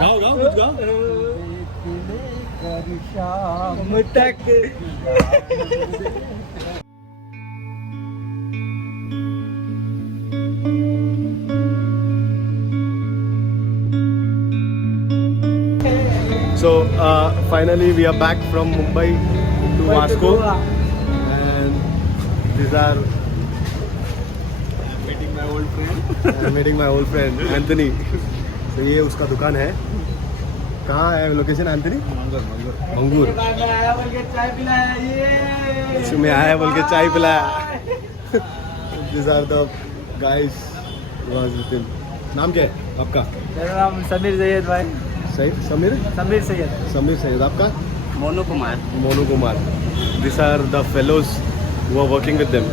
गाओ गाओ कुछ गाओ। So finally we are back from Mumbai to Axor, and these are I'm meeting my old friend Anthony. तो ये उसका दुकान है। कहाँ है लोकेशन एंथनी? मंगूर। इसमें आया बोल के चाय पिलाया। These are the guys who was with him. नाम क्या है आपका? मेरा नाम समीर सैयद भाई। समीर सैयद। आपका? Monu Kumar. These are the fellows who are working with them.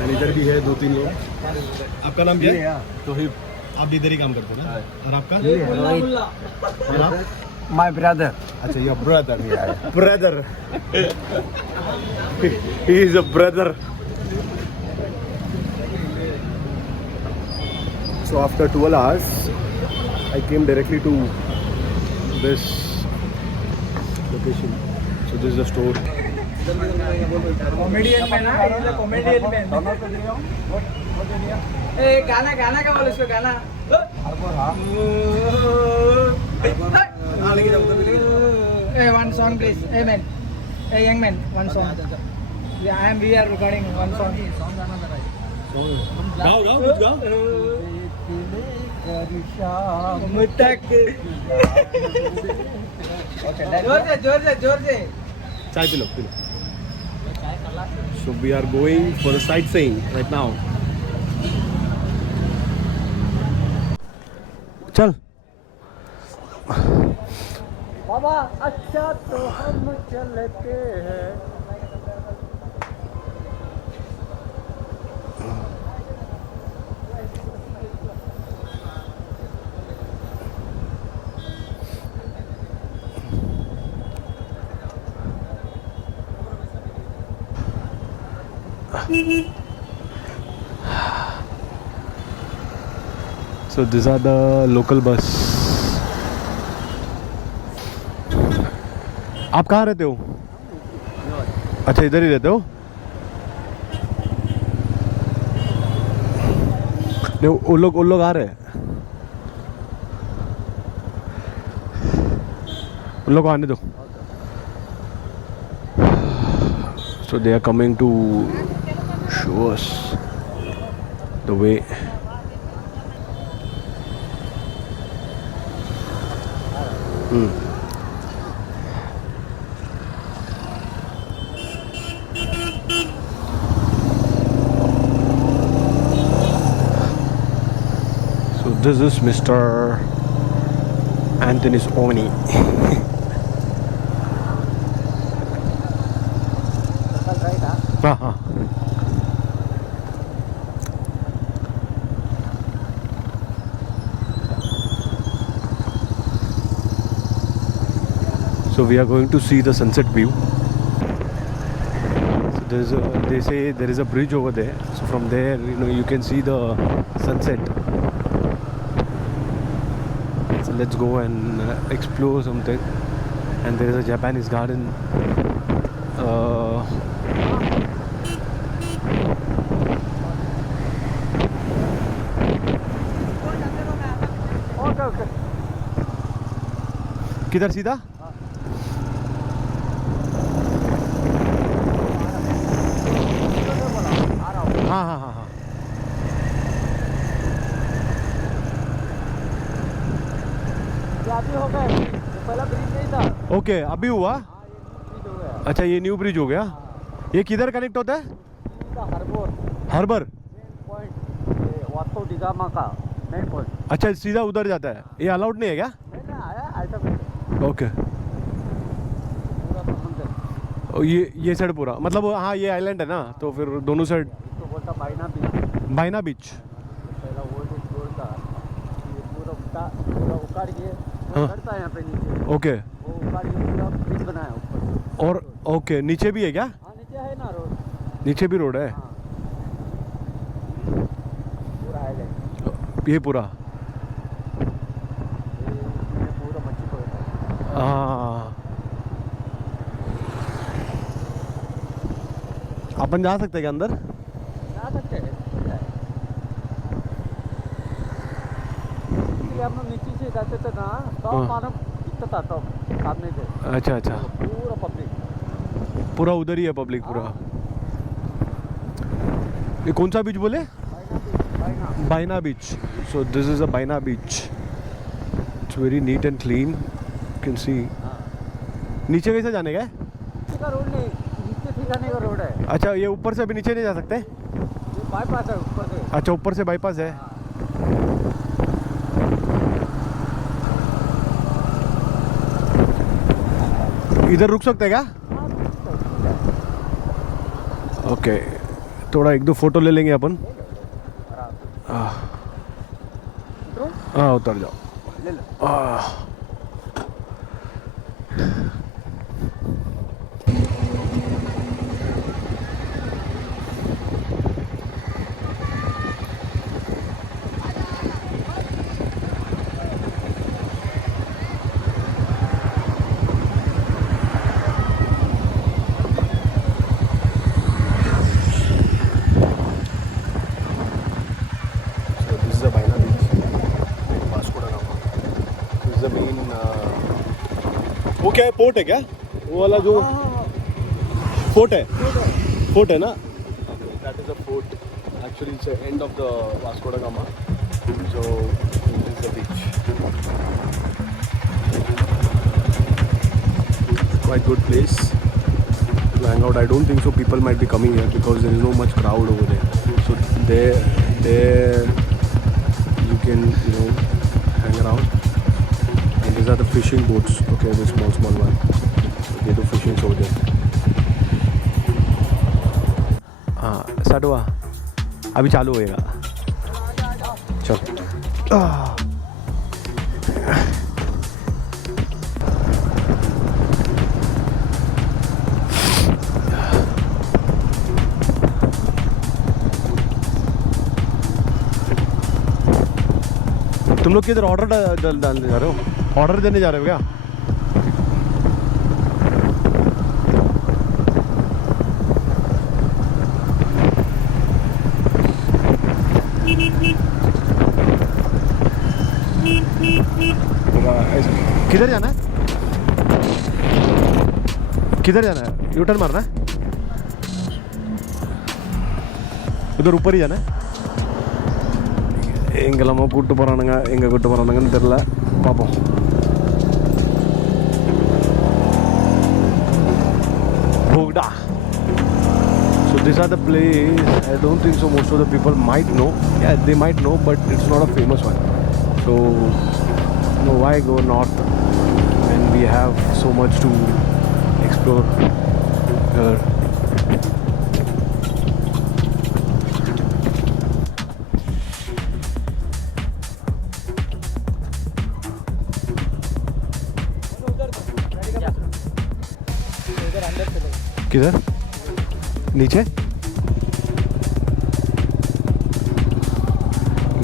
And इधर भी है 2-3 लोग। आपका नाम क्या है? तोहिब। आप इधर ही काम करते हैं ना? और आपका? और आप? My brother. अच्छा, your brother. Brother. He is a brother. So after 12 hours, I came directly to this location. So this is the store. Comedian man है, इज अ कॉमेडियन मैन। ए गाना का बोल इसको गाना। लेके जाओ उधर लेके जाओ। A one song please. A man, a young man, one song. We are recording one song. गाओ कुछ गाओ। जोर से। चाय पी लो। So we are going for the sightseeing right now. चल। बाबा अच्छा तो हम चलते हैं। So these are the local bus. आप कहाँ रहते हो? अच्छा, इधर ही रहते हो? नहीं, वो लोग आ रहे हैं। उन लोग को आने दो। So they are coming to show us the way. So this is Mr. Anthony's Omni. हाँ। So we are going to see the sunset view. So they say there is a bridge over there. So from there, you can see the sunset. So let's go and explore something. And there is a Japanese garden. किधर सीधा? हाँ। अभी हो गए, पहला bridge नहीं था। Okay, अभी हुआ। अच्छा, ये न्यू ब्रिज हो गया। ये किधर कनेक्ट होता है? Harbour main point. अच्छा, सीधा उधर जाता है। ये अलाउड नहीं है क्या? ओके। ये साइड पूरा मतलब हाँ, ये आइलैंड है ना, तो फिर दोनों साइड। बाइना बीच। ओके। और ओके, नीचे भी है क्या? नीचे है ना रोड। नीचे भी रोड है। पूरा है ये पूरा। अपन जा सकते हैं क्या अंदर? जा सकते हैं। इसलिए हम नीचे से जाते थे ना, तो मालूम दिखता था तो सामने से। अच्छा अच्छा, पूरा पब्लिक, पूरा उधर ही है पब्लिक पूरा। ये कौन सा बीच बोले? Baina beach. So this is a Baina beach. It's very neat and clean, you can see. नीचे कैसे जाने का है? नीचे का रोड नहीं, नीचे ठिकाने का रोड है। अच्छा, ये ऊपर से अभी नीचे नहीं जा सकते? ये बाईपास है ऊपर से। अच्छा, ऊपर से बाईपास है। इधर रुक सकते हैं क्या? ओके, थोड़ा एक दो फोटो ले लेंगे अपन। हाँ, उतर जाओ। ले लो। वो क्या है, पोर्ट है क्या? वो वाला जो फोर्ट है, फोर्ट है ना? That is a fort. Actually it's end of the Vasco da Gama. So this is the beach. Quite good place to hang out. I don't think so people might be coming here because there is no much crowd over there. So there you can, you know, hang around. And these are the fishing boats. Okay, the small one. So they do fishing over there. हाँ, start हुआ, अभी चालू होएगा। चल। तुम लोग किधर order डालने जा रहे हो? ऑर्डर देने जा रहे हो क्या? किधर जाना है? किधर जाना है? यू टर्न मारना है? इधर ऊपर ही जाना है? எங்கெல்லாமோ கூப்பிட்டு போகிறானுங்க, எங்கே கூப்பிட்டு போகிறானுங்கன்னு தெரில, பார்ப்போம். போகடா. So these are the place. I don't think so most of the people might know. Yeah, they might know, but it's not a famous one. So no, why go north when we have so much to explore here? किधर? नीचे?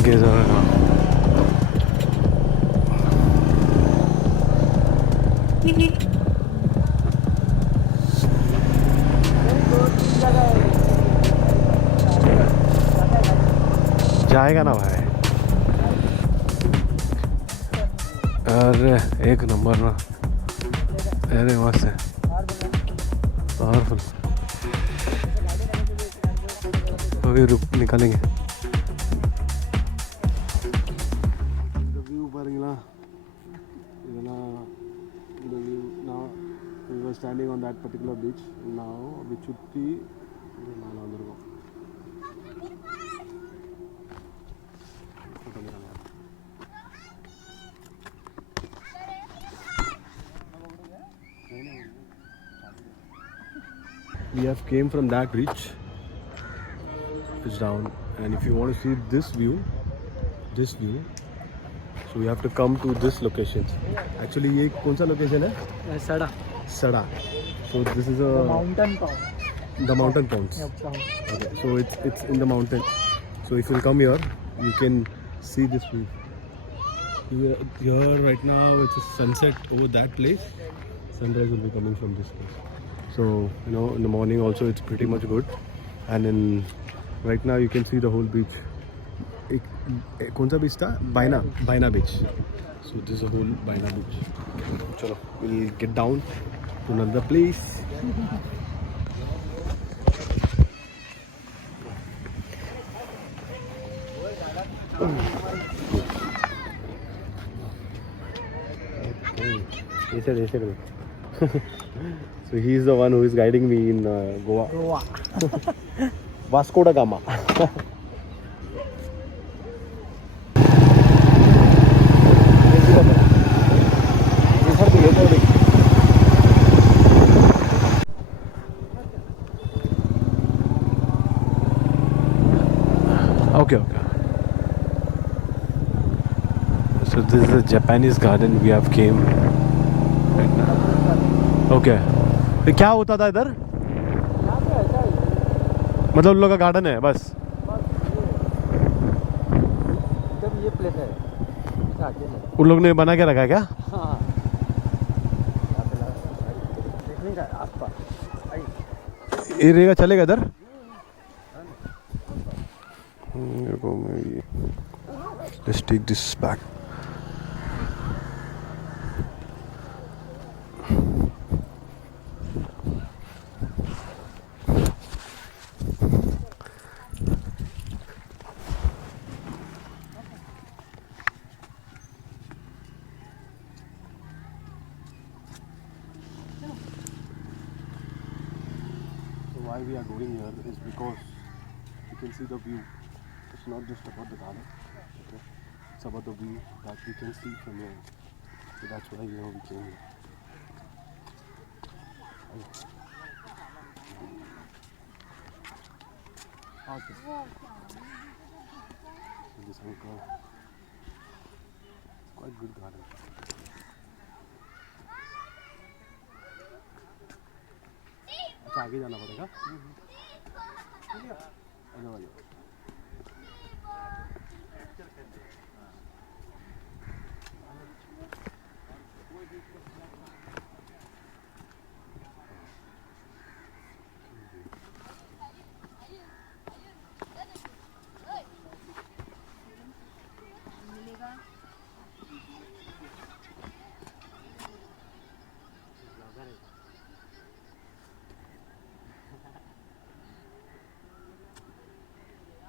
गेजर है। जाएगा ना भाई? अरे एक number ना, अरे मस्त है, पावरफुल। अभी रुक निकालेंगे। व्यू पारेंगे the view now. We were standing on that particular beach. Now अभी छुट्टी नाला उधर को। We have came from that beach. It's down, and if you want to see this view, so you have to come to this location. Actually, ये कौन सा location है? सड़ा। Sada. So this is a mountain town. the mountain ponds. Okay, so it's in the mountain. So if you come here, you can see this view. Here right now it's a sunset over that place. Sunrise will be coming from this place. So you know, in the morning also it's pretty much good. And then right now you can see the whole beach. कौन सा beach था? Baina beach. So this is a whole Baina beach. Chalo, we'll get down to another place. So he is the one who is guiding me in Goa. Vasco da Gama. Okay. So this is a Japanese garden we have came right now. Okay. ये क्या होता था इधर? मतलब उन लोग का garden है बस. जब ये प्लेस है उन लोग ने बना के रखा है क्या? हाँ देखने का आसपास ये रहेगा चलेगा इधर? Let's take this back. Why we are going here is because you can see the view. It's not just about the garden, okay? It's about the view that we can see from here. So that's why we came here. Okay. So this uncle, quite good garden. अच्छा आगे जाना पड़ेगा. आगे वाले.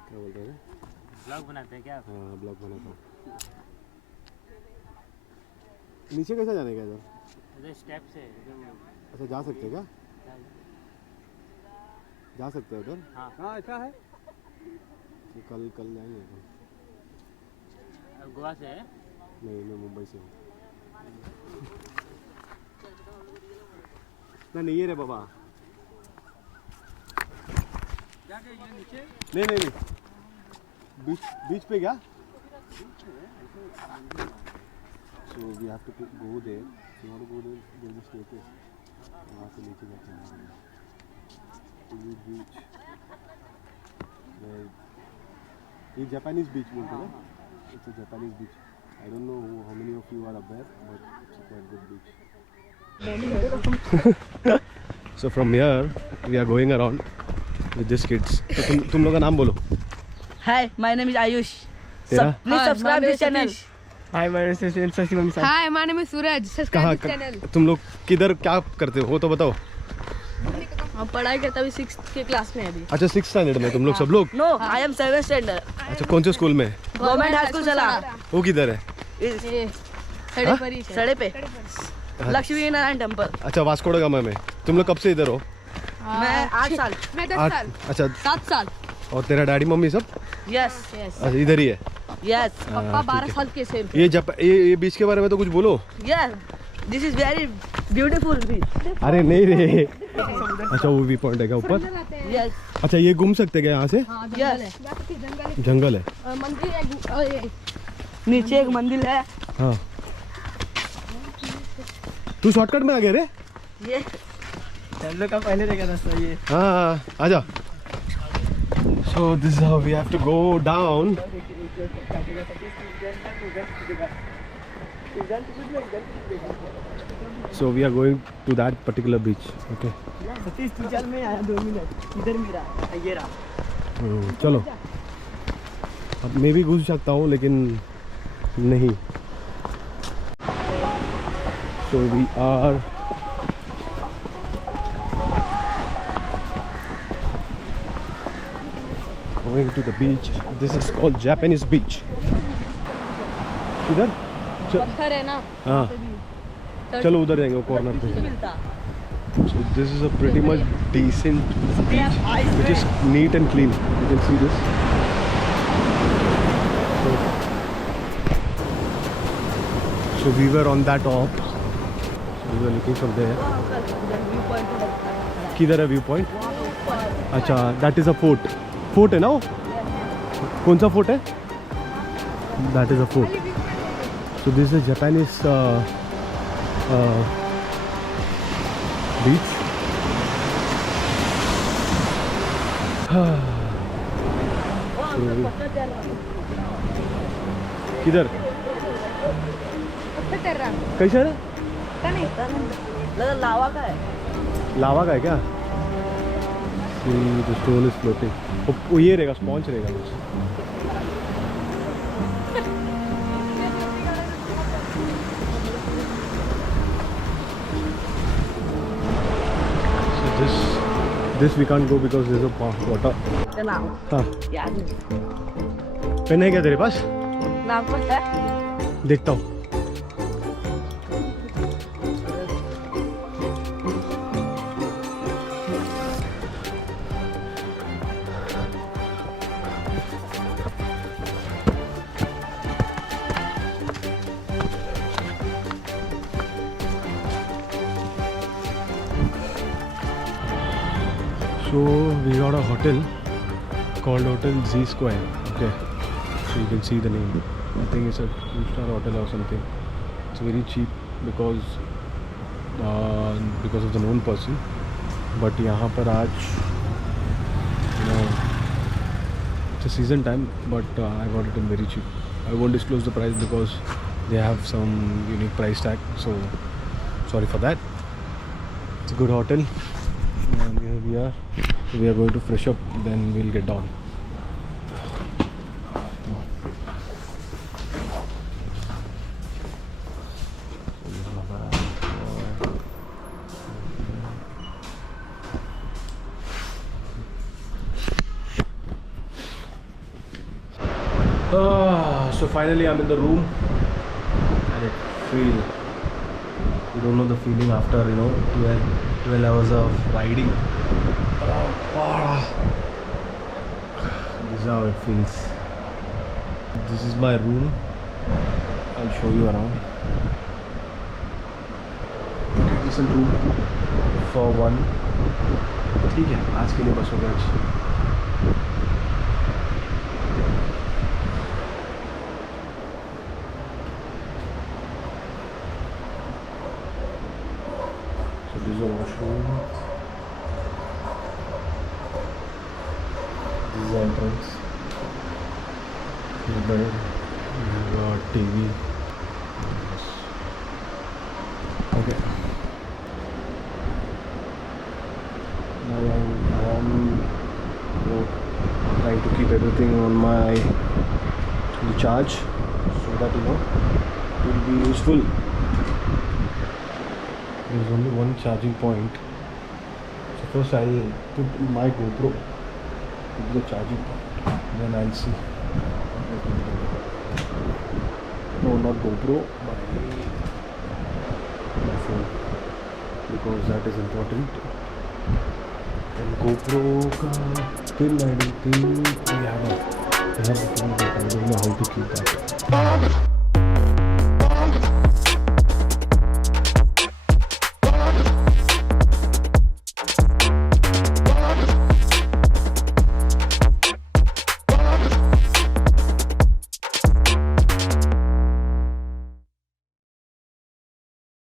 क्या बोल रहे हैं? ब्लॉग बनाते हैं क्या? हाँ ब्लॉग बनाता हूँ. नीचे कैसे जाने का इधर? इधर स्टेप से. अच्छा जा सकते हैं क्या? जा सकते हैं उधर? हाँ ऐसा है. तो कल जाएंगे. गोवा से है? नहीं मैं मुंबई से हूँ. नहीं रे बाबा. नहीं बीच पे क्या? So we have to go there. If you want to go there, there's a staircase. वहाँ से नीचे जाते हैं. Beach. ये Japanese beach बोलते हैं ना? It's a Japanese beach. I don't know how many of you are up there, but it's a quite good beach. So from here we are going around with these kids. तो तुम लोग का नाम बोलो. Hi, my name is Ayush. तेरा? Please subscribe this channel. Hi, my name is Sasivam. Hi, my name is Suraj. Subscribe this channel. तुम लोग किधर क्या करते हो तो बताओ. हम पढ़ाई करते अभी 6th के क्लास में अभी. अच्छा 6th स्टैंडर्ड में तुम लोग सब लोग? No, I am 7th standard. अच्छा कौन से स्कूल में? गवर्नमेंट हाई स्कूल चला. वो किधर है? सड़े पे लक्ष्मी नारायण टेम्पल. अच्छा वास्को दा गामा में. तुम लोग कब से इधर हो? मैं 8 साल. मैं 10 साल. अच्छा 7 साल. और तेरा डैडी मम्मी सब? Yes. अच्छा इधर ही है. Yes. पापा 12 साल के से. ये बीच के बारे में तो कुछ बोलो. Yes. This is very beautiful beach. अरे नहीं रे. अच्छा वो व्यू पॉइंट है क्या ऊपर? Yes. अच्छा ये घूम सकते क्या यहाँ से? Yes. जंगल है. मंदिर है. नीचे एक मंदिर है. हाँ. तू शॉर्टकट में आ गया रे? ये हम लोग का पहले देखा रास्ता ये. हाँ आजा. So this is how we have to go down. So we are going to that particular beach. Okay. Satish तू चल मैं आया 2 मिनट इधर मेरा ये रहा चलो अब मैं भी घुस सकता हूँ लेकिन नहीं. So we are going to the beach. This is called Japanese beach. इधर पत्थर है ना. हाँ चलो उधर जाएंगे कॉर्नर पे. So this is a pretty much decent beach which is neat and clean. You can see this. So we were on that top. So we were looking from there. किधर है व्यू पॉइंट? अच्छा that is a fort. Fort है ना वो? कौन सा fort है? That is a fort. So this is a Japanese beach. किधर? पत्थर कर रहा. कैसा है? पता नहीं. लावा का है. लावा का है क्या? See, the stone is floating. वो ये रहेगा स्पॉन्ज रहेगा कुछ. This we can't go because there's a water. हाँ. पेन है क्या तेरे पास? नाम पर है. देखता हूँ. So we got a hotel called Hotel Z Square. Okay, so you can see the name. I think it's a 2-star hotel or something. It's very cheap because of the known person. But यहाँ पर आज, you know, it's a season time, but I got it in very cheap. I won't disclose the price because they have some unique price tag. So sorry for that. It's a good hotel. And here we are going to fresh up, then we'll get down. So finally I'm in the room and it feels, you don't know the feeling after 12 hours of riding. This is how it feels. This is my room. I'll show you around. Decent room for one. ठीक है, आज के लिए बस हो गया. So this is a washroom. This is the entrance. This bed. This is our TV. Okay. Now I am trying to keep everything on my charge so that it will be useful. There is only one charging point. So first I will put my GoPro to the charging point, then I'll see. No, not GoPro, my phone, because that is important. And GoPro ka pin I don't think we have a pin, but I don't know how to keep that.